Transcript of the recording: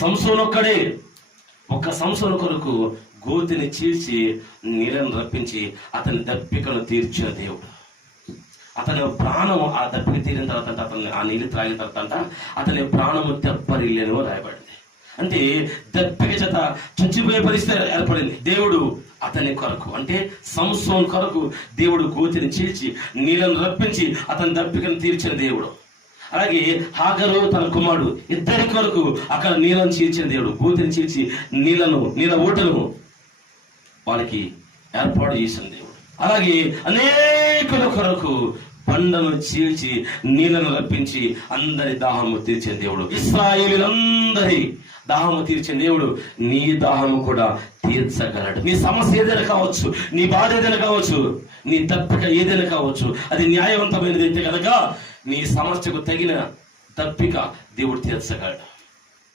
సంసోన్ ఒక్కడే ఒక సంవత్సరం కొరకు గోతిని చీల్చి నీళ్ళను రప్పించి అతని దప్పికను తీర్చిన దేవుడు. అతని ప్రాణం ఆ దప్పిక తీరిన తర్వాత అతని అతన్ని ఆ నీళ్ళు త్రాగిన తర్వాత అతని ప్రాణము దెబ్బరిల్లేను రాయబడింది. అంటే దప్పిక చేత చచ్చిపోయే పరిస్థితి ఏర్పడింది. దేవుడు అతని కొరకు అంటే సంసోన్ కొరకు దేవుడు గోతిని చీల్చి నీళ్ళను రప్పించి అతని దప్పికను తీర్చిన దేవుడు. అలాగే హాగరు తన కుమారుడు ఇద్దరి కొరకు అక్కడ నీళ్ళను చీల్చిన దేవుడు భూతిని చీల్చి నీళ్ళను నీళ్ళ ఊటను వాళ్ళకి ఏర్పాటు చేసిన దేవుడు. అలాగే అనేకుల కొరకు బండను చీల్చి నీళ్ళను రప్పించి అందరి దాహము తీర్చిన దేవుడు. ఇస్రాయేలీలందరి దాహము తీర్చిన దేవుడు నీ దాహము కూడా తీర్చగలడు. నీ సమస్య ఏదైనా కావచ్చు నీ బాధ ఏదైనా కావచ్చు నీ తప్పిక ఏదైనా కావచ్చు అది న్యాయవంతమైనది అయితే కనుక నీ సమస్యకు తగిన తప్పిక దేవుడు తీర్చగలడు.